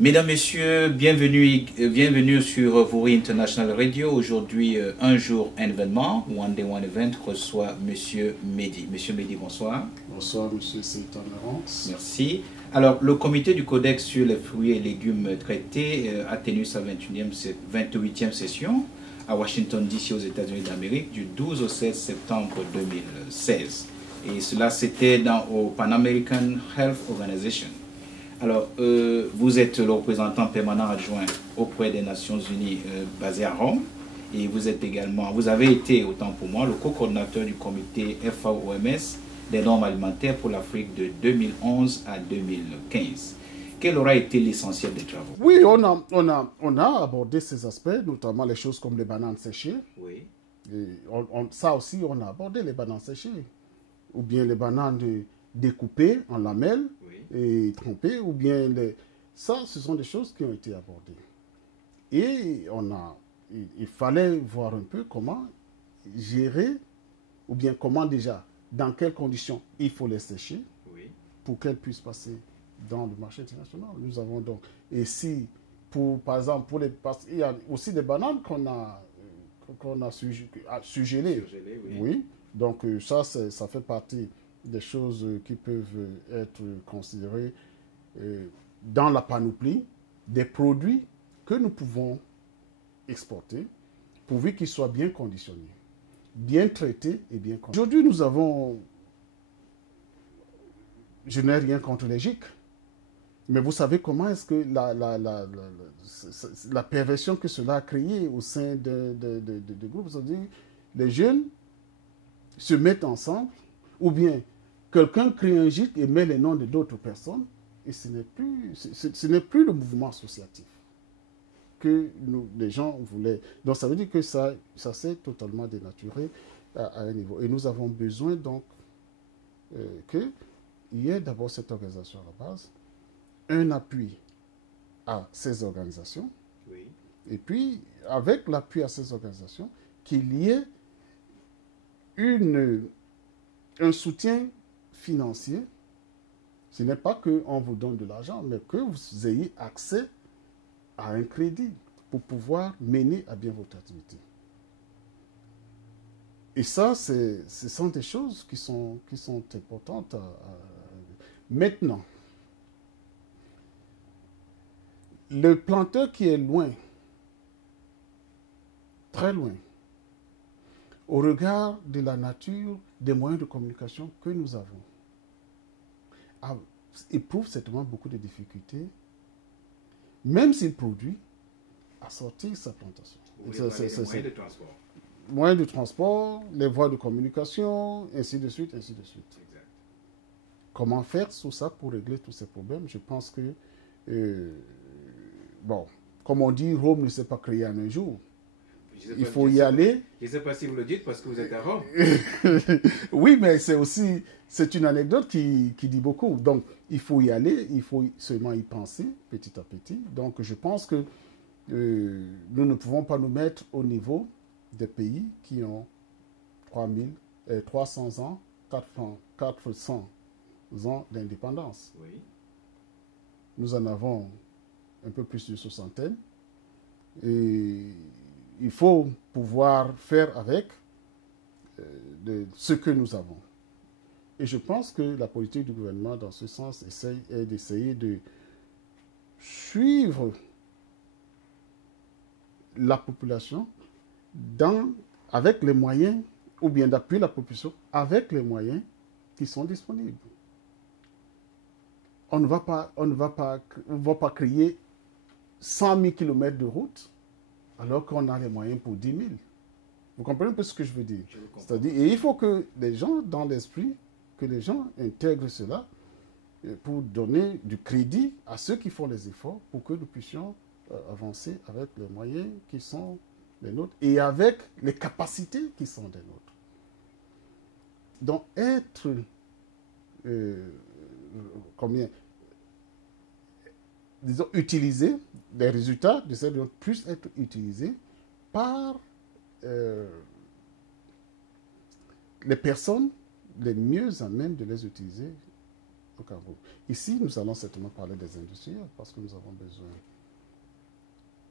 Mesdames, Messieurs, bienvenue sur Vori International Radio. Aujourd'hui, un jour, un événement, One Day One Event, reçoit Monsieur Mehdi. Monsieur Mehdi, bonsoir. Bonsoir, Monsieur Sultan Laurence. Merci. Alors, le comité du Codex sur les fruits et légumes traités a tenu sa 28e session à Washington, D.C., aux États-Unis d'Amérique, du 12 au 16 septembre 2016. Et cela, c'était au Pan American Health Organization. Alors, vous êtes le représentant permanent adjoint auprès des Nations Unies basé à Rome, et vous avez été, autant pour moi, le co-coordinateur du comité FAO-OMS des normes alimentaires pour l'Afrique de 2011 à 2015. Quel aura été l'essentiel des travaux? Oui, on a abordé ces aspects, notamment les choses comme les bananes séchées. Oui. Et ça aussi, on a abordé les bananes séchées. Ou bien les bananes découpées en lamelles, oui, et trempées, ou bien ça, ce sont des choses qui ont été abordées. Et il fallait voir un peu comment gérer, ou bien comment déjà, dans quelles conditions il faut les sécher, oui, pour qu'elles puissent passer dans le marché international. Nous avons donc, et si, par exemple, il y a aussi des bananes qu'on a suggérées. Oui. Oui. Donc ça fait partie des choses qui peuvent être considérées dans la panoplie des produits que nous pouvons exporter, pourvu qu'ils soient bien conditionnés, bien traités et bien conditionnés. Aujourd'hui, je n'ai rien contre les GIC, mais vous savez comment est-ce que la perversion que cela a créée au sein de groupes, c'est-à-dire les jeunes se mettent ensemble, ou bien quelqu'un crée un GIC et met les noms de d'autres personnes, et ce n'est plus le mouvement associatif que les gens voulaient. Donc ça veut dire que ça s'est totalement dénaturé à un niveau. Et nous avons besoin donc qu'il y ait d'abord cette organisation à la base, un appui à ces organisations, oui, et puis avec l'appui à ces organisations, qu'il y ait un soutien financier. Ce n'est pas qu'on vous donne de l'argent, mais que vous ayez accès à un crédit pour pouvoir mener à bien votre activité. Et ça, ce sont des choses qui sont importantes. Maintenant, le planteur qui est loin, très loin, au regard de la nature des moyens de communication que nous avons, éprouve certainement beaucoup de difficultés, même s'il produit, à sortir sa plantation. Oui, les moyens de transport. Moyens de transport, les voies de communication, ainsi de suite, ainsi de suite. Exact. Comment faire sous ça pour régler tous ces problèmes? Je pense que, comme on dit, Rome ne s'est pas créée en un jour. Il faut y aller. Je ne sais pas si vous le dites parce que vous êtes à Rome. Oui, mais c'est une anecdote qui dit beaucoup. Donc, il faut y aller, il faut seulement y penser petit à petit. Donc, je pense que nous ne pouvons pas nous mettre au niveau des pays qui ont 300 ans, 400 ans d'indépendance. Oui. Nous en avons un peu plus de soixantaine. Et il faut pouvoir faire avec ce que nous avons. Et je pense que la politique du gouvernement, dans ce sens, est d'essayer de suivre la population avec les moyens, ou bien d'appuyer la population avec les moyens qui sont disponibles. On ne va pas créer 100 000 km de route alors qu'on a les moyens pour 10 000. Vous comprenez un peu ce que je veux dire? C'est-à-dire, et il faut que les gens, dans l'esprit, que les gens intègrent cela pour donner du crédit à ceux qui font les efforts pour que nous puissions avancer avec les moyens qui sont les nôtres et avec les capacités qui sont des nôtres. Donc, utiliser les résultats de ces données puissent être utilisés par les personnes les mieux à même de les utiliser au Cameroun. Ici, nous allons certainement parler des industriels parce que nous avons besoin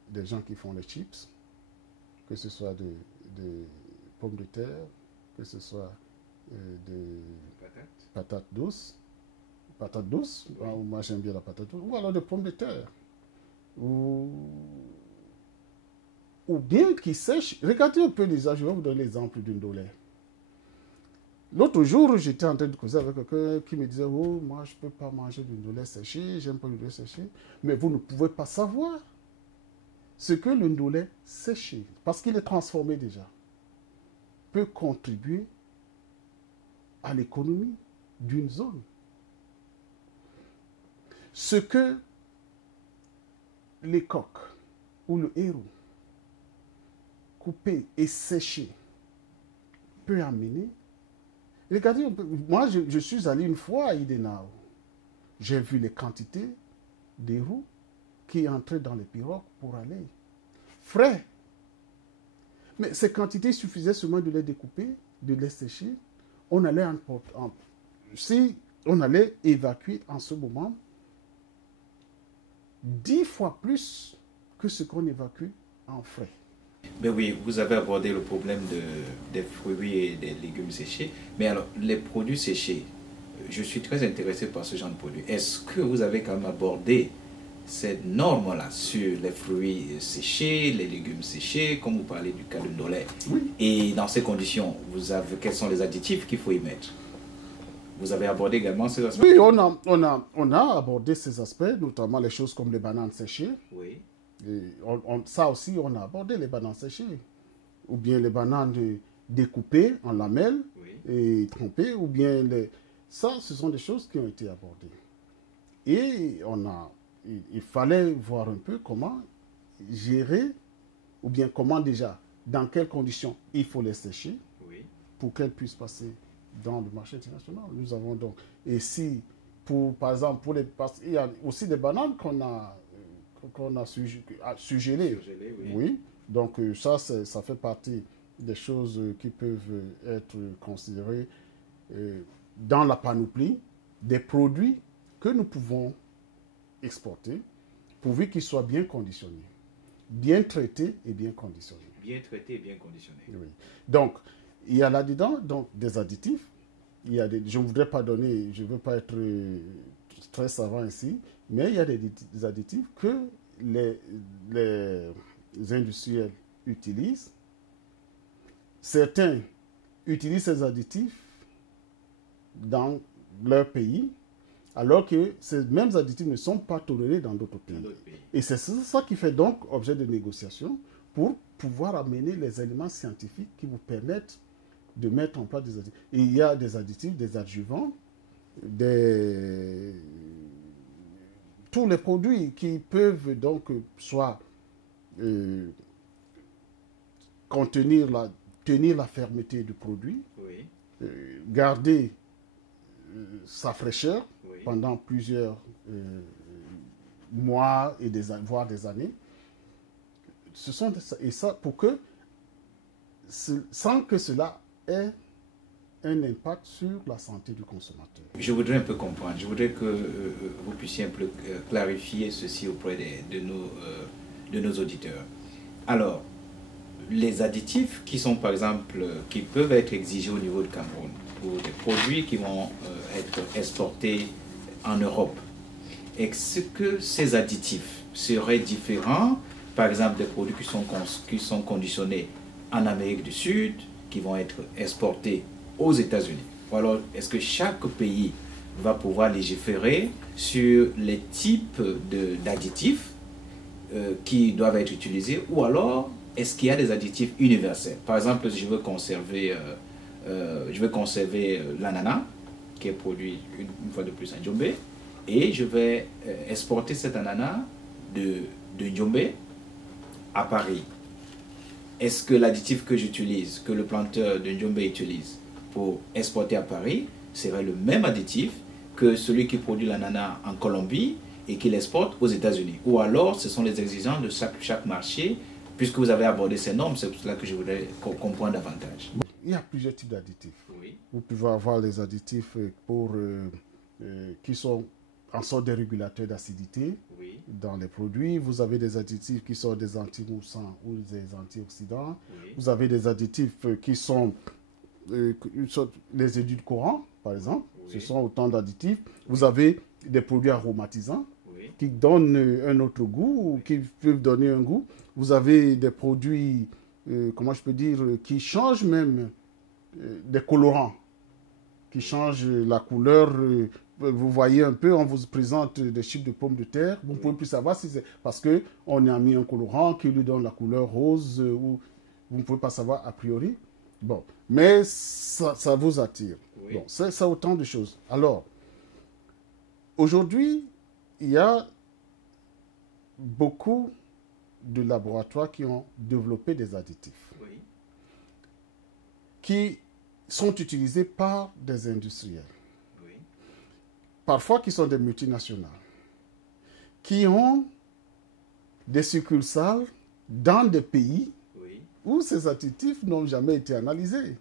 des gens qui font les chips, que ce soit des pommes de terre, que ce soit des patates douces, oui. Moi j'aime bien la patate douce, ou alors des pommes de terre, ou bien qui sèchent. Regardez un peu les âges, je vais vous donner l'exemple d'une dolée. L'autre jour, j'étais en train de causer avec quelqu'un qui me disait « Oh, moi je ne peux pas manger du ndolé séché, j'aime pas le ndolé séché. » Mais vous ne pouvez pas savoir ce que le ndolé séché, parce qu'il est transformé déjà, peut contribuer à l'économie d'une zone. Ce que les coques ou le héros coupé et séché peut amener. Regardez, moi je suis allé une fois à Idenao. J'ai vu les quantités d'héros qui entraient dans les pirogues pour aller frais. Mais ces quantités suffisaient seulement de les découper, de les sécher. On allait si on allait évacuer en ce moment 10 fois plus que ce qu'on évacue en frais. Ben oui, vous avez abordé le problème des fruits et des légumes séchés. Mais alors, les produits séchés, je suis très intéressé par ce genre de produits. Est-ce que vous avez quand même abordé cette norme-là sur les fruits séchés, les légumes séchés, comme vous parlez du cas de ndolé? Oui. Et dans ces conditions, quels sont les additifs qu'il faut y mettre? Vous avez abordé également ces aspects? Oui, on a abordé ces aspects, notamment les choses comme les bananes séchées. Oui. Et ça aussi, on a abordé les bananes séchées. Ou bien les bananes découpées en lamelles, oui, et trempées, ou bien ça, ce sont des choses qui ont été abordées. Et il fallait voir un peu comment gérer, ou bien comment déjà, dans quelles conditions il faut les sécher, oui, pour qu'elles puissent passer dans le marché international. Nous avons donc, et si, par exemple, il y a aussi des bananes qu'on a suggérées. Oui. Oui. Donc ça fait partie des choses qui peuvent être considérées dans la panoplie des produits que nous pouvons exporter, pourvu qu'ils soient bien conditionnés, bien traités et bien conditionnés. Bien traités et bien conditionnés. Oui. Donc, il y a là-dedans des additifs. Je ne voudrais pas donner, je ne veux pas être très savant ici, mais il y a des additifs que les industriels utilisent. Certains utilisent ces additifs dans leur pays, alors que ces mêmes additifs ne sont pas tolérés dans d'autres pays. Et c'est ça qui fait donc objet de négociation pour pouvoir amener les éléments scientifiques qui vous permettent de mettre en place des additifs. Et il y a des additifs, des adjuvants, tous les produits qui peuvent donc soit tenir la fermeté du produit, oui, garder sa fraîcheur, oui, pendant plusieurs mois et voire des années. Et ça pour que, sans que cela ait un impact sur la santé du consommateur. Je voudrais un peu comprendre, je voudrais que vous puissiez un peu clarifier ceci auprès de nos auditeurs. Alors, les additifs qui sont par exemple, qui peuvent être exigés au niveau du Cameroun pour des produits qui vont être exportés en Europe, est-ce que ces additifs seraient différents, par exemple des produits qui sont conditionnés en Amérique du Sud, qui vont être exportés aux États-Unis? Ou alors, est-ce que chaque pays va pouvoir légiférer sur les types d'additifs qui doivent être utilisés? Ou alors, est-ce qu'il y a des additifs universels? Par exemple, si je veux conserver l'ananas, qui est produit une fois de plus à Njombe, et je vais exporter cet ananas de Njombe à Paris. Est-ce que l'additif que j'utilise, que le planteur de Njombe utilise pour exporter à Paris, serait le même additif que celui qui produit l'ananas en Colombie et qui l'exporte aux États-Unis? Ou alors, ce sont les exigences de chaque marché, puisque vous avez abordé ces normes, c'est pour cela que je voudrais comprendre davantage. Il y a plusieurs types d'additifs. Oui. Vous pouvez avoir les additifs pour qui sont en sorte des régulateurs d'acidité Oui. dans les produits. Vous avez des additifs qui sont des antimoussants ou des antioxydants. Oui. Vous avez des additifs qui sont les édulcorants, par exemple. Oui. Ce sont autant d'additifs. Vous avez des produits aromatisants Oui. qui donnent un autre goût ou qui peuvent donner un goût. Vous avez des produits, comment je peux dire, qui changent même des colorants, qui changent la couleur. Vous voyez un peu, on vous présente des chips de pommes de terre. Vous ne pouvez plus savoir si c'est parce qu'on a mis un colorant qui lui donne la couleur rose ou vous ne pouvez pas savoir a priori. Bon, mais ça vous attire. Oui. Bon, c'est autant de choses. Alors, aujourd'hui, il y a beaucoup de laboratoires qui ont développé des additifs Oui. qui sont utilisés par des industriels, Oui. parfois qui sont des multinationales, qui ont des succursales dans des pays Oui. où ces additifs n'ont jamais été analysés.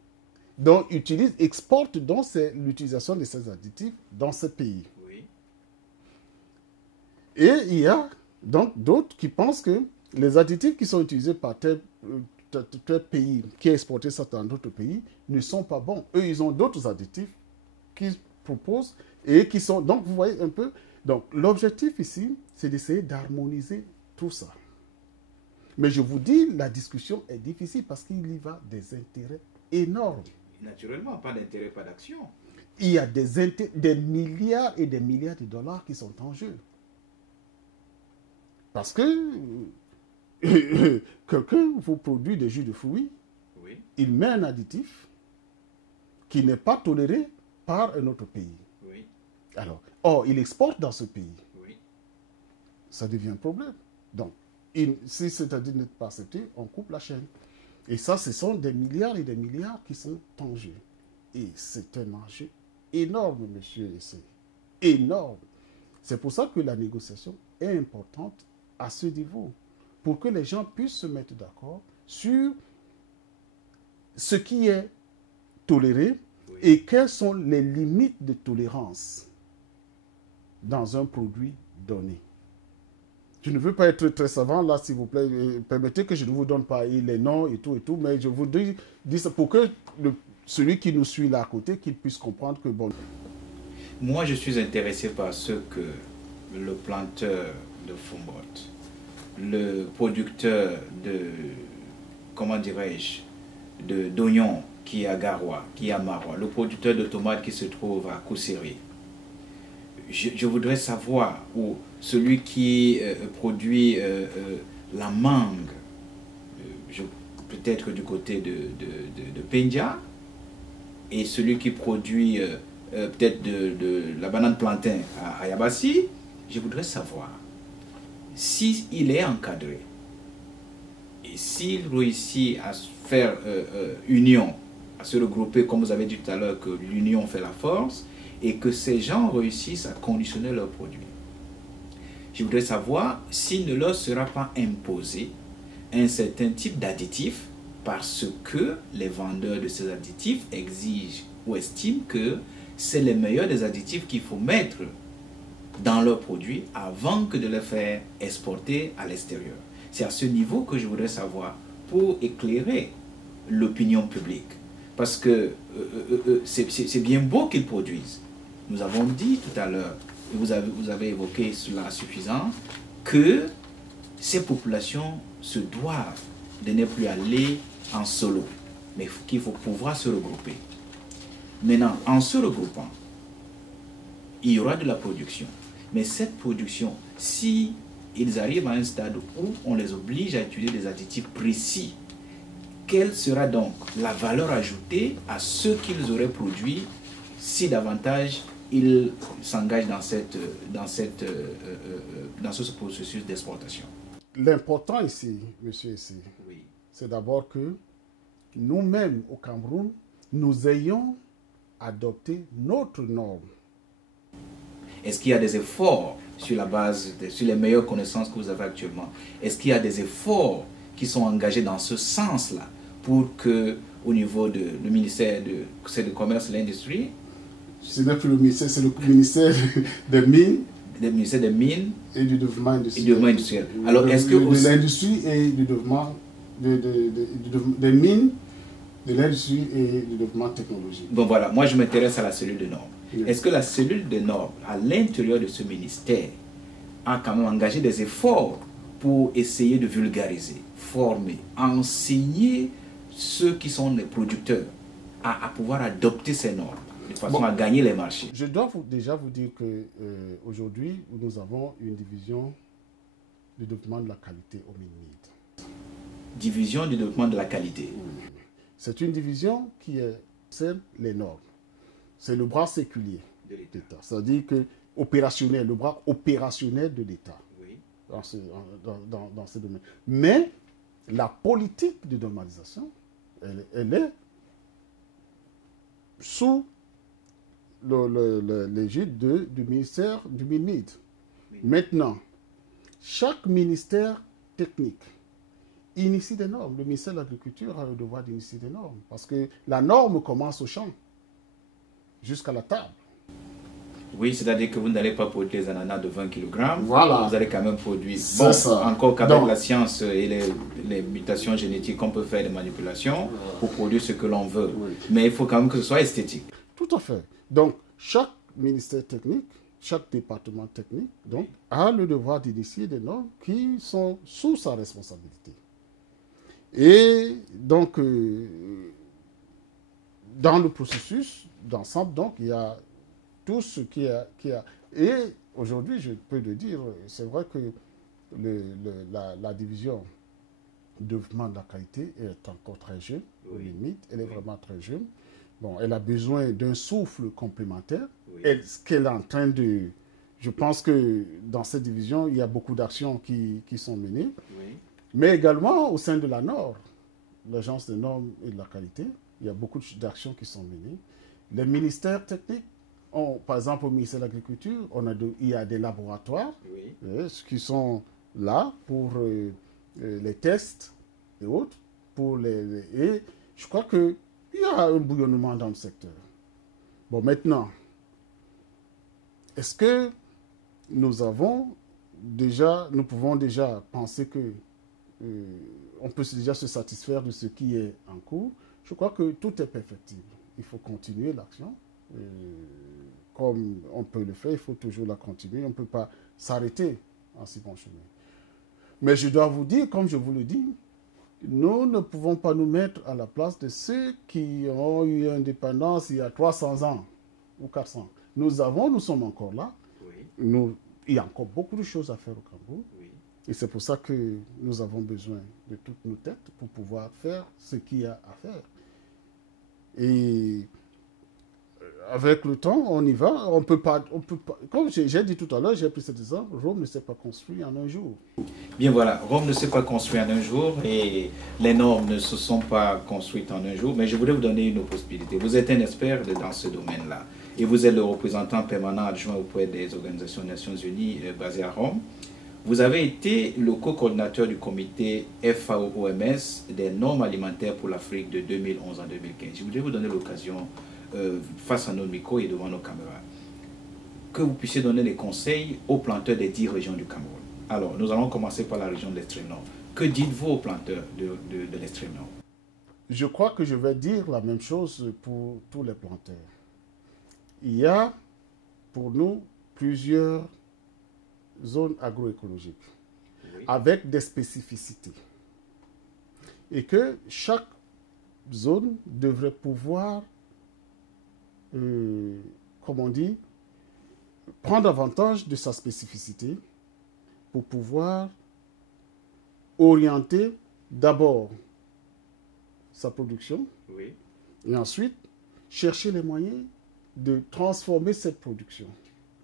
Donc, exportent donc l'utilisation de ces additifs dans ces pays. Oui. Et il y a donc d'autres qui pensent que les additifs qui sont utilisés par tel pays qui a exporté ça dans d'autres pays ne sont pas bons. Eux, ils ont d'autres additifs qu'ils proposent et qui sont... Donc, vous voyez un peu... Donc, l'objectif ici, c'est d'essayer d'harmoniser tout ça. Mais je vous dis, la discussion est difficile parce qu'il y va des intérêts énormes. Naturellement, pas d'intérêt, pas d'action. Il y a des milliards et des milliards de dollars qui sont en jeu. Parce que quelqu'un vous produit des jus de fruits, Oui. il met un additif qui n'est pas toléré par un autre pays. Oui. Alors, or, il exporte dans ce pays. Oui. Ça devient un problème. Donc, si cet additif n'est pas accepté, on coupe la chaîne. Et ça, ce sont des milliards et des milliards qui sont en jeu. Et c'est un enjeu énorme, monsieur Essay. Énorme. C'est pour ça que la négociation est importante à ce niveau. Pour que les gens puissent se mettre d'accord sur ce qui est toléré et quelles sont les limites de tolérance dans un produit donné. Je ne veux pas être très savant là, s'il vous plaît. Permettez que je ne vous donne pas les noms et tout, mais je vous dis ça pour que celui qui nous suit là à côté, qu'il puisse comprendre que bon. Moi, je suis intéressé par ce que le planteur de Fumbrot, le producteur de, comment dirais-je, d'oignons qui est à Garoua, qui est à Maroua, le producteur de tomates qui se trouve à Koussiri. Je voudrais savoir, ou celui qui produit la mangue, peut-être du côté de Pendia, et celui qui produit peut-être de la banane plantain à Yabassi, je voudrais savoir s'il est encadré et s'il réussit à faire union, à se regrouper, comme vous avez dit tout à l'heure, que l'union fait la force, et que ces gens réussissent à conditionner leurs produits. Je voudrais savoir s'il ne leur sera pas imposé un certain type d'additif parce que les vendeurs de ces additifs exigent ou estiment que c'est les meilleurs des additifs qu'il faut mettre dans leurs produits avant que de les faire exporter à l'extérieur. C'est à ce niveau que je voudrais savoir pour éclairer l'opinion publique. Parce que c'est bien beau qu'ils produisent. Nous avons dit tout à l'heure, et vous avez évoqué cela suffisant, que ces populations se doivent de ne plus aller en solo, mais qu'il faut pouvoir se regrouper. Maintenant, en se regroupant, il y aura de la production. Mais cette production, si ils arrivent à un stade où on les oblige à utiliser des additifs précis, quelle sera donc la valeur ajoutée à ce qu'ils auraient produit si davantage ils s'engagent dans ce processus d'exportation? L'important ici, monsieur ici, Oui. c'est d'abord que nous-mêmes au Cameroun, nous ayons adopté notre norme. Est-ce qu'il y a des efforts sur la base, sur les meilleures connaissances que vous avez actuellement? Est-ce qu'il y a des efforts qui sont engagés dans ce sens-là pour que, au niveau du ministère du Commerce et de l'Industrie, Ce n'est plus le ministère, c'est le ministère des Mines. Le ministère des Mines et du développement industriel. Et développement industriel. Alors, est-ce que de l'industrie et du développement des mines, de l'industrie et du développement technologique. Bon, voilà, moi je m'intéresse à la cellule de normes. Oui. Est-ce que la cellule de normes, à l'intérieur de ce ministère, a quand même engagé des efforts pour essayer de vulgariser, former, enseigner ceux qui sont les producteurs à pouvoir adopter ces normes de façon à gagner les marchés? Je dois déjà vous dire qu'aujourd'hui, nous avons une division du développement de la qualité au MINMID. Division du développement de la qualité. Oui. C'est une division qui est les normes. C'est le bras séculier de l'État. C'est-à-dire que opérationnel, le bras opérationnel de l'État. Oui. Dans ce domaine. Mais la politique de normalisation, elle est sous l'égide du ministère du MINMID. Oui. Maintenant, chaque ministère technique initie des normes. Le ministère de l'Agriculture a le devoir d'initier des normes. Parce que la norme commence au champ, jusqu'à la table. Oui, c'est-à-dire que vous n'allez pas produire des ananas de 20 kg. Voilà. Vous allez quand même produire. Bon, encore qu'avec la science et les mutations génétiques, on peut faire des manipulations pour produire ce que l'on veut. Oui. Mais il faut quand même que ce soit esthétique. Tout à fait. Donc, chaque ministère technique, chaque département technique, donc, a le devoir d'initier des normes qui sont sous sa responsabilité. Et donc, dans le processus d'ensemble, donc, il y a tout ce qui a... Et aujourd'hui, je peux le dire, c'est vrai que la division de développement de la qualité est encore très jeune, oui. Limite, elle est vraiment très jeune. Bon, elle a besoin d'un souffle complémentaire. Oui. Ce qu'elle est en train de... Je pense que dans cette division, il y a beaucoup d'actions qui sont menées. Oui. Mais également au sein de la NOR, l'Agence des normes et de la qualité, il y a beaucoup d'actions qui sont menées. Les ministères techniques, par exemple au ministère de l'Agriculture, il y a des laboratoires qui sont là pour les tests et autres. Et je crois qu'il y a un bouillonnement dans le secteur. Bon, maintenant, est-ce que nous pouvons déjà penser que on peut déjà se satisfaire de ce qui est en cours? Je crois que tout est perfectible. Il faut continuer l'action. Comme on peut le faire, il faut toujours la continuer. On ne peut pas s'arrêter en si bon chemin. Mais je dois vous dire, comme je vous le dis, nous ne pouvons pas nous mettre à la place de ceux qui ont eu l'indépendance il y a 300 ans ou 400. Nous sommes encore là. Oui. Il y a encore beaucoup de choses à faire au Cameroun. Oui. Et c'est pour ça que nous avons besoin de toutes nos têtes pour pouvoir faire ce qu'il y a à faire. Et avec le temps, on y va. On peut pas, comme j'ai dit tout à l'heure, j'ai pris cet exemple, Rome ne s'est pas construit en un jour. Bien voilà, Rome ne s'est pas construit en un jour et les normes ne se sont pas construites en un jour, mais je voudrais vous donner une autre possibilité. Vous êtes un expert dans ce domaine-là et vous êtes le représentant permanent adjoint auprès des organisations des Nations Unies basées à Rome. Vous avez été le co-coordinateur du comité FAO-OMS des normes alimentaires pour l'Afrique de 2011 à 2015. Je voudrais vous donner l'occasion, face à nos micros et devant nos caméras, que vous puissiez donner des conseils aux planteurs des 10 régions du Cameroun. Alors, nous allons commencer par la région de l'extrême nord. Que dites-vous aux planteurs de l'extrême nord? Je crois que je vais dire la même chose pour tous les planteurs. Il y a pour nous plusieurs zones agroécologiques avec des spécificités. Et que chaque zone devrait pouvoir, comme on dit, prendre avantage de sa spécificité pour pouvoir orienter d'abord sa production et ensuite chercher les moyens de transformer cette production.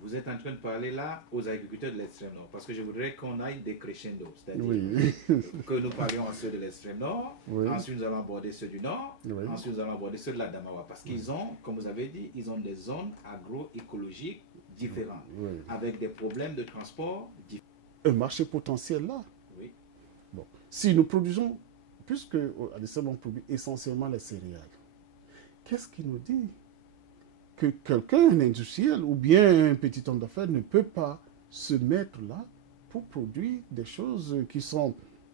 Vous êtes en train de parler là aux agriculteurs de l'extrême nord, parce que je voudrais qu'on aille décrescendo, c'est-à-dire que nous parlions à ceux de l'extrême nord, ensuite nous allons aborder ceux du nord, ensuite nous allons aborder ceux de la Damawa, parce qu'ils ont, comme vous avez dit, ils ont des zones agroécologiques différentes, avec des problèmes de transport différents. Un marché potentiel là. Oui. Bon. Si nous produisons, puisque à l'extrême on produit essentiellement les céréales, qu'est-ce qui nous dit que quelqu'un, un industriel ou bien un petit homme d'affaires ne peut pas se mettre là pour produire des choses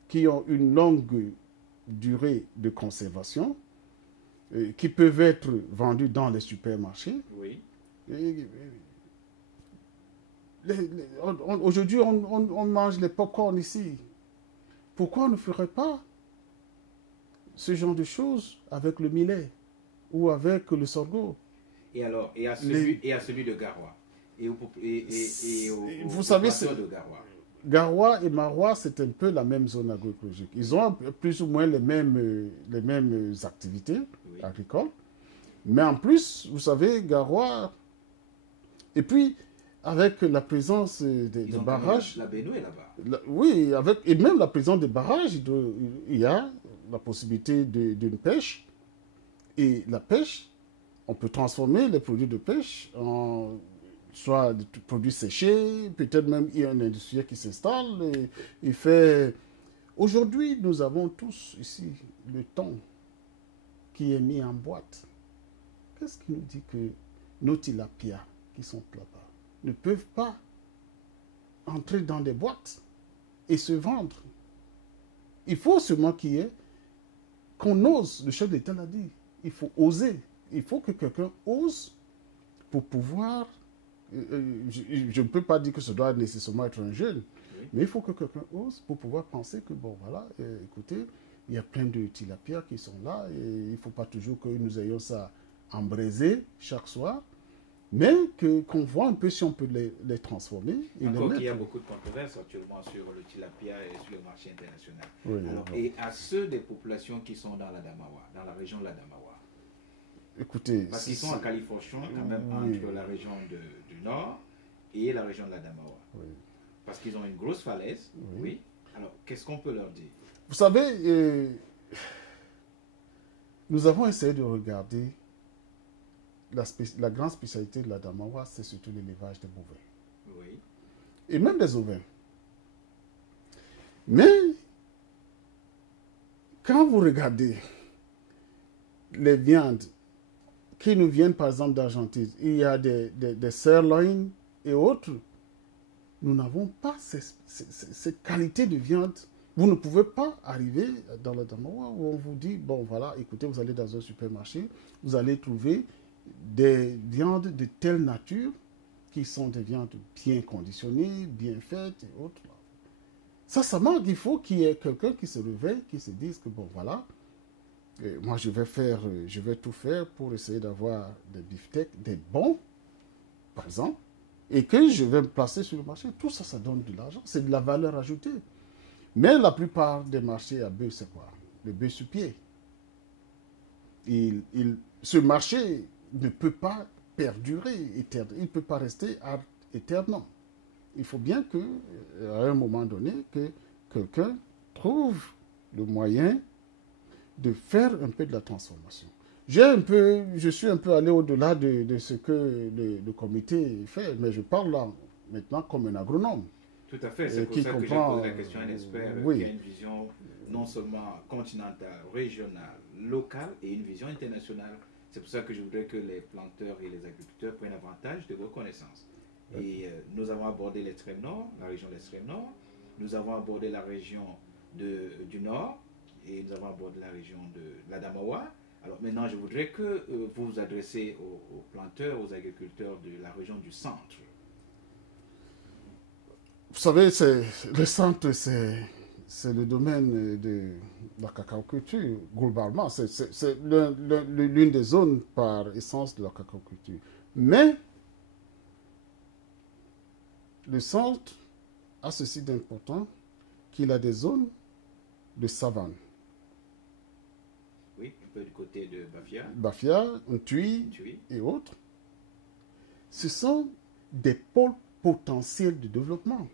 qui ont une longue durée de conservation, qui peuvent être vendues dans les supermarchés. Oui. Aujourd'hui, on mange les pop-corn ici. Pourquoi on ne ferait pas ce genre de choses avec le millet ou avec le sorgho? Et alors, et à celui de Garoua vous savez, de Garoua. Garoua et Maroua, c'est un peu la même zone agroécologique. Ils ont plus ou moins les mêmes activités agricoles. Mais en plus, vous savez, Garoua, et puis avec la présence des barrages. La Benoué là-bas. Oui, et même la présence des barrages, il y a la possibilité d'une pêche. Et la pêche, on peut transformer les produits de pêche en soit des produits séchés, peut-être même il y a un industriel qui s'installe et fait... Aujourd'hui, nous avons tous ici le thon qui est mis en boîte. Qu'est-ce qui nous dit que nos tilapias qui sont là-bas ne peuvent pas entrer dans des boîtes et se vendre? Il faut seulement qu'on ose, le chef d'État l'a dit, il faut oser. Il faut que quelqu'un ose pour pouvoir... je ne peux pas dire que ce doit nécessairement être un jeune, mais il faut que quelqu'un ose pour pouvoir penser que, bon, voilà, écoutez, il y a plein de tilapias qui sont là, et il ne faut pas toujours que nous ayons ça embrasé chaque soir, mais qu'on voit un peu si on peut les transformer. Encore qu'il y a beaucoup de controverses actuellement sur le tilapia et sur le marché international. Oui, alors, et à ceux des populations qui sont dans l'Adamawa, dans la région de l'Adamawa, écoutez, parce qu'ils sont à Californie, quand même, entre la région du Nord et la région de l'Adamawa. Oui. Parce qu'ils ont une grosse falaise. Oui. Alors, qu'est-ce qu'on peut leur dire? Vous savez, nous avons essayé de regarder la grande spécialité de l'Adamawa, c'est surtout l'élevage des bovins. Oui. Et même des ovins. Mais, quand vous regardez les viandes qui nous viennent par exemple d'Argentine, il y a des sirloins et autres, nous n'avons pas cette qualité de viande. Vous ne pouvez pas arriver dans l'Adamawa où on vous dit, bon voilà, écoutez, vous allez dans un supermarché, vous allez trouver des viandes de telle nature qui sont des viandes bien conditionnées, bien faites et autres. Ça manque. Il faut qu'il y ait quelqu'un qui se réveille, qui se dise que bon voilà, moi je vais tout faire pour essayer d'avoir des beefsteaks, des bons, par exemple, et que je vais me placer sur le marché. Tout ça, ça donne de l'argent, c'est de la valeur ajoutée. Mais la plupart des marchés à bœuf, c'est quoi? Le bœuf sur pied. Ce marché ne peut pas perdurer éternellement. Il ne peut pas rester éternellement. Il faut bien qu'à un moment donné, que quelqu'un trouve le moyen de faire un peu de la transformation. Je suis un peu allé au-delà de ce que le comité fait, mais je parle là maintenant comme un agronome. Tout à fait, c'est pour ça que j'ai posé la question à un expert qui a une vision non seulement continentale, régionale, locale et une vision internationale. C'est pour ça que je voudrais que les planteurs et les agriculteurs prennent avantage de vos connaissances. Et nous avons abordé l'extrême nord, la région de l'extrême nord, nous avons abordé la région du nord et nous avons abordé la région de l'Adamawa. Alors maintenant, je voudrais que vous vous adressez aux planteurs, aux agriculteurs de la région du centre. Vous savez, le centre, c'est le domaine de la cacaoculture, globalement. C'est l'une des zones par essence de la cacaoculture. Mais le centre a ceci d'important qu'il a des zones de savane. Oui, un peu du côté de Bafia. Bafia, Ntui et autres. Ce sont des pôles potentiels de développement.